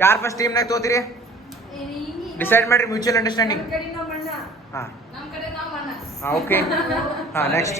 ಯಾರು ಫಸ್ಟ್ ಟೀಮ್ನಾಗ ತೋತಿರಿ ಡಿಸೈಡ್ ಮಾಡ್ರಿ ಮ್ಯೂಚುವಲ್ ಅಂಡರ್ಸ್ಟ್ಯಾಂಡಿಂಗ್ ಹಾಂ. ಹಾಂ ಓಕೆ ಹಾಂ ನೆಕ್ಸ್ಟ್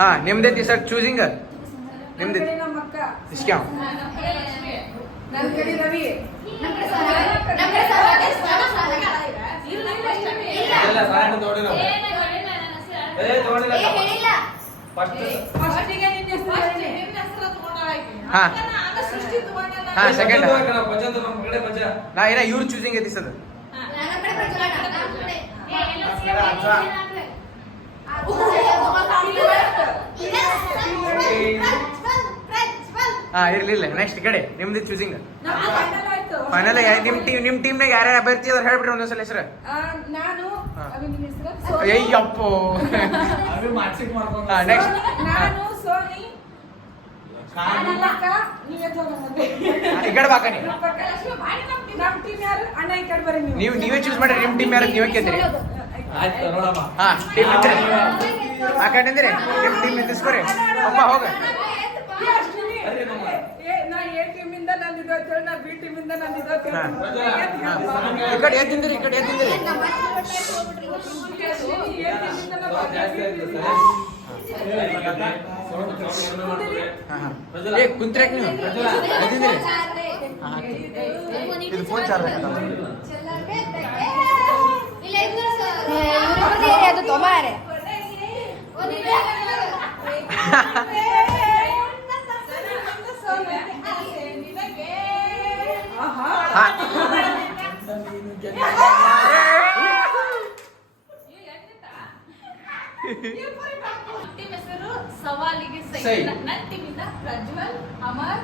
ಹಾಂ ನಿಮ್ದೈತಿ ಸರ್ ಚೂಸಿಂಗ್ ನಮ್ ನಿಮ್ದು ಕಡೆ ನಮ್ಮ ಅಕ್ಕ ಇಸ್ಕ್ಯಾವ. ಫಸ್ಟಿಗೆ ನಿನ್ನ ಹೆಸರು. ಹಾ. ಹಾ, ಸೆಕೆಂಡ್. ನಾ ಏನ ಇವ್ರು ಚೂಸಿಂಗ್ ಐತಿ ಸರ್ ಹಾಂ ಇರ್ಲಿ ಇಲ್ಲ ನೆಕ್ಸ್ಟ್ ಕಡೆ. ನಿಮ್ದು ಚೂಸಿಂಗ್ ಫೈನಲ್ ನಿಮ್ ಆಯ್ತು. ಫೈನಲ್ ನಿಮ್ಮ ಟೀಮ್ ನಿಮ್ಮ ಟೀಮ್ನಾಗ ಯಾರ್ಯಾರು ಅಭ್ಯರ್ಥಿ ಅದ್ರ ಹೇಳ್ಬಿಟ್ರಿ ಒಂದೊಂದ್ಸಲ ಹೆಸರು. ಆ, ನಾನು ಅಯ್ಯಪ್ಪೋ ಅದು ಮಾಡ್ಸಿಕ್ ಮಾಡ್ಕೊಂಡು. ಹಾ, next. ನಾನು ಸೋನಿ ಕಾಣಿ. ನನ್ನ ಅಕ್ಕ ನೀವೇ ನೀವು. ನಮ್ ನಮ್ ಚೂಸ್ ಮಾಡ್ರಿ ನಿಮ್ಮ ಟೀಮ್ ಯಾರು ನೀವೇ ಕೇಳ್ತೀರಿ. ಹಾ ಟೀಮ್ ಆ ಕಡೆ ನಿಂದ್ರಿ ನಿಮ್ಮ ಟೀಮ್ ನಿಂತಿಸ್ಕೊರಿ ಅಪ್ಪ ಹೋಗ. ನಾನು ಇದು. ಏನ್ ಈ ಕಡೆ ನಿಂದ್ರಿ ಈ ಕಡೆ ಎದ್ದು ನಿಂದ್ರಿ ಅಶ್ವಿನಿ, ಎ ಟೀಮ್ ಇಂದ ನಾ ಸ್ವಲ್ಪ ಜಾಸ್ತಿ ಆಯ್ತು ಬರ್ತೀನಿ. ಸರ್. ಸೌಂಡ್ ಕಮ್ಮಿ ಮಾಡ್ಕೊಳ್ಳಿ. ಹಾ ಹಾ ಏ ಕುಂತ್ರ್ಯಾಕ ನೀವು ಇದು ಫೋನ್ ಚಾರ್ಜ್ ಅದು ತೊಮಾರೆ ಆಹಾ. ಹಾ ಟೀಮ್ ಹೆಸರು ನನ್ನ ಟೀಮಿಂದ ಪ್ರಜ್ವಲ್ ಅಮರ್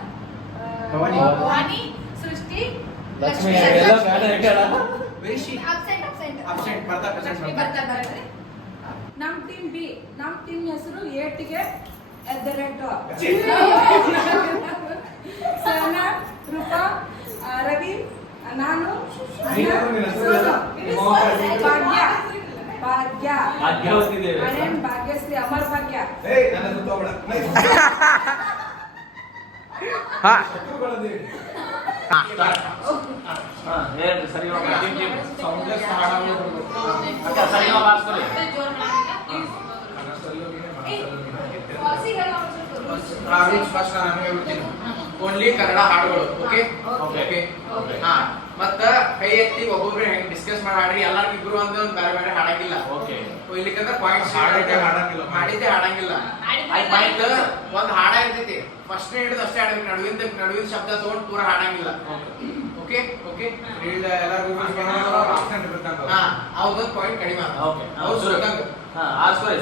ಭವಾನಿ. ಭವಾನಿ ಸೃಷ್ಟಿ ಲಕ್ಷ್ಮಿ. ಎಲ್ಲ ಬೇಡ ಹೇಳ್ಯಾಳ. ಅಬ್ಸೆಂಟ್ ಅಬ್ಸೆಂಟ್ Absent, ಬರ್ತಾ present ಲಕ್ಷ್ಮಿ ಬರ್ತಾ. ಬರ್ತಾರೆ ಬರ್ತಾರೆ ನಮ್ ಟೀಮ್ ಬಿ ನಮ್ ಟೀಮ್ ಹೆಸರು ಏಟಿಗೆ at the rate Sahana Rupa ಆ, ರವಿ ನಾನು ನೀನು ನಿನ್ನ ಹೆಸರು ಹೇಳು. ಸೋನು, ಭಾಗ್ಯ. ಭಾಗ್ಯ ಭಾಗ್ಯ ಓದ್ತಿದ್ದೇವೆ. ಮನೇನ್ ಭಾಗ್ಯಶ್ರೀ ಅಮರ್ ಭಾಗ್ಯ ಏಯ್, ನನ್ನ ಹೆಸರು ತಗೋಬೇಡ. ಹಾ ಶತ್ರುಗಳಿದ್ದೀವಿ. ಹಾ ಹಾ, ಹೇಳ್ರಿ, ಸರಿ ಹೋಗ್ಬೇಡ. Team team. ಸೌಂಡ್ಲೆಸ್ ಹಾಡಾಗ್ಬಿಡ್ಬೇಕು. ಅಕ್ಕ, ಸರಿ ಹೋಗ್ ಹಾಕ್ಸ್ಕೊಳಿ. ಜೋರ್ ಮಾಡಂಗಿಲ್ಲ ಓನ್ಲಿ ಕನ್ನಡ ಹಾಡುಗಳು ಓಕೆ Okay. Okay Okay. ಹಾ ಮತ್ತ ಕೈ ಎತ್ತಿ ಒಬ್ಬೊಬ್ರು ಹೆಂಗ್ ಡಿಸ್ಕಸ್ ಮಾಡಿ ಹಾಡ್ರಿ ಎಲ್ಲಾರು ಇಬ್ರು ಅಂತ ಒಂದ್ ಬೇರೆ ಬೇರೆ ಹಾಡಂಗಿಲ್ಲ. ಇಲ್ಲಿಕಂದ್ರ ಪಾಯಿಂಟ್ ಹಾಡಿದ್ದೆ ಹಾಡಂಗಿಲ್ಲ. ಮಾಡಿದ್ದೆ ಹಾಡಂಗಿಲ್ಲ. ಪಾಯಿಂಟ್ ಒಂದ್ ಹಾಡ ಇರ್ತೈತಿ. ಫಸ್ಟ್ ಹಿಡಿದು ಅಷ್ಟೇ ಹಾಡ್ಬೇಕು ನಡುವಿಂದ ನಡುವಿನ ಶಬ್ದ ತಗೊಂಡ್ ಪೂರ ಹಾಡಂಗಿಲ್ಲ. ಓಕೆ ಓಕೆ ಹಾ. ಅವ್ರದೊಂದ್ ಪಾಯಿಂಟ್ ಕಡಿಮೆ ಆತ. ಓಕೆ ಅವ್ರು. ಹಾ, ಸರಿ.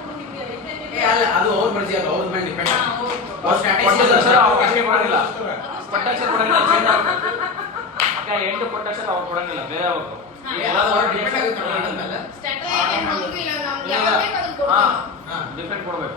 ಕೊಡೋದಿದೆ. ಏ ಅಲ್ಲ ಅದು ಅವ್ರ ಮರ್ಜಿ ಅಲ್ಲ ಅವ್ರ ಮೇಲೆ ಡಿಪೆಂಡ್ ಅವ್ರ ಸ್ಟ್ರಾಟಜಿ ಅವಕಾಶ ಕೊಡಂಗಿಲ್ಲ ಪಟ್ಟಾಕ್ಷರ ಕೊಡಂಗಿಲ್ಲ ಚೇಂಜ್ ಆಗ್ಬೇಕು. ಅಕ್ಕ ಎಂಟು ಪಟ್ಟಾಕ್ಷರ ಅವ್ರು ಕೊಡಂಗಿಲ್ಲ ಬೇರೆ ಅವರು ಡಿಫೆಂಡ್ ಕೊಡ್ಬೇಕು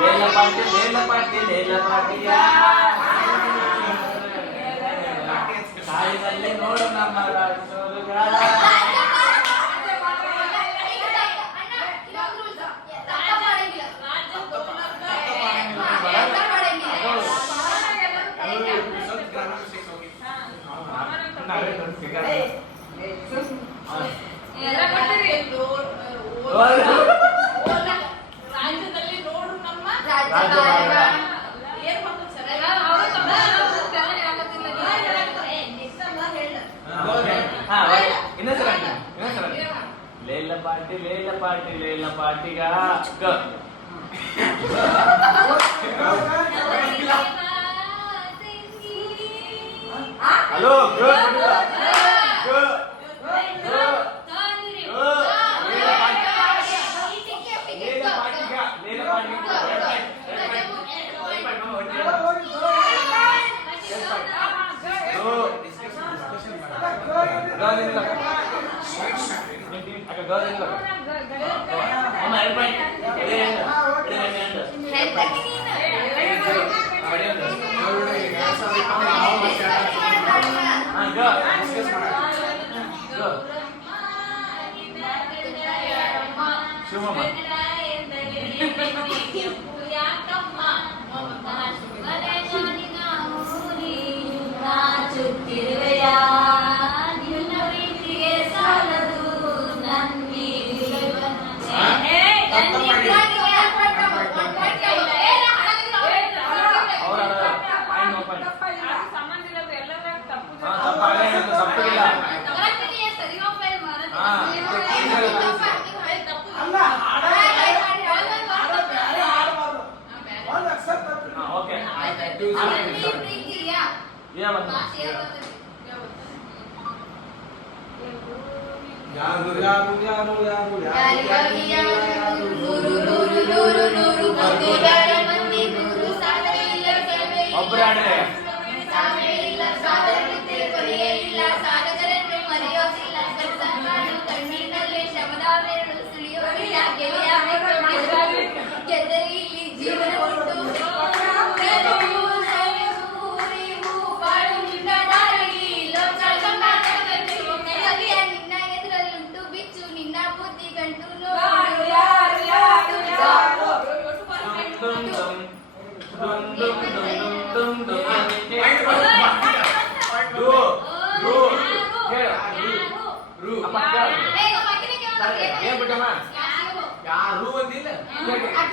వేళ్ళ పాటి వేళ్ళ పాటి వేళ్ళ పాటి సాయి తల్లి నోడు నమ్మ Hey, hey, hey. पार्टी ले ला पार्टी ले ला पार्टी का क हेलो Gracias. Good. ಒಬ್ಬರಾಡ್ರೆ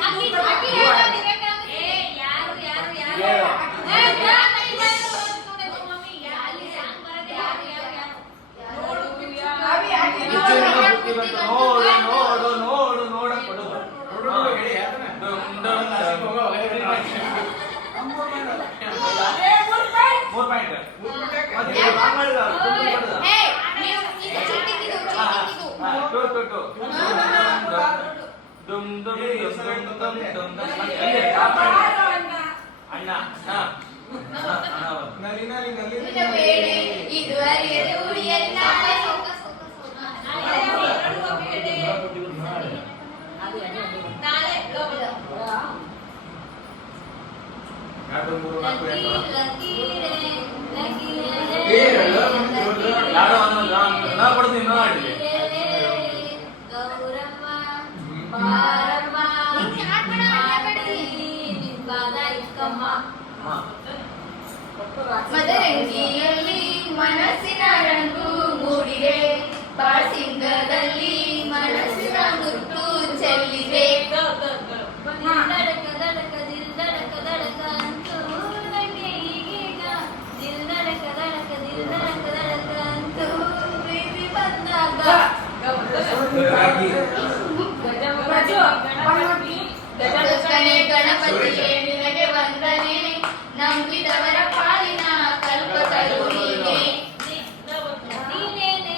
aquí ಡುಮ್ ಡುಮ್ ಡುಮ್ ಡುಮ್ ಡುಮ್ ಅಣ್ಣ ನಲಿ ನಲಿ ನಲಿ ಬೇಡೆ ಇದು ಅನ್ನೋದು ನಾ ಕೊಡ್ತೀನಿ ಇನ್ನೂ ಆಡಲಿ ಮದರಂಗಿಯಲ್ಲಿ ಮನಸ್ಸಿನ ರಂಗು ಮೂಡಿದೆ. ಬಾಸಿಂಗದಲ್ಲಿ ಮನಸ್ಸಿನ ಗುಟ್ಟು ಚೆಲ್ಲಿದೆ. ಗಣಪತಿಯೇ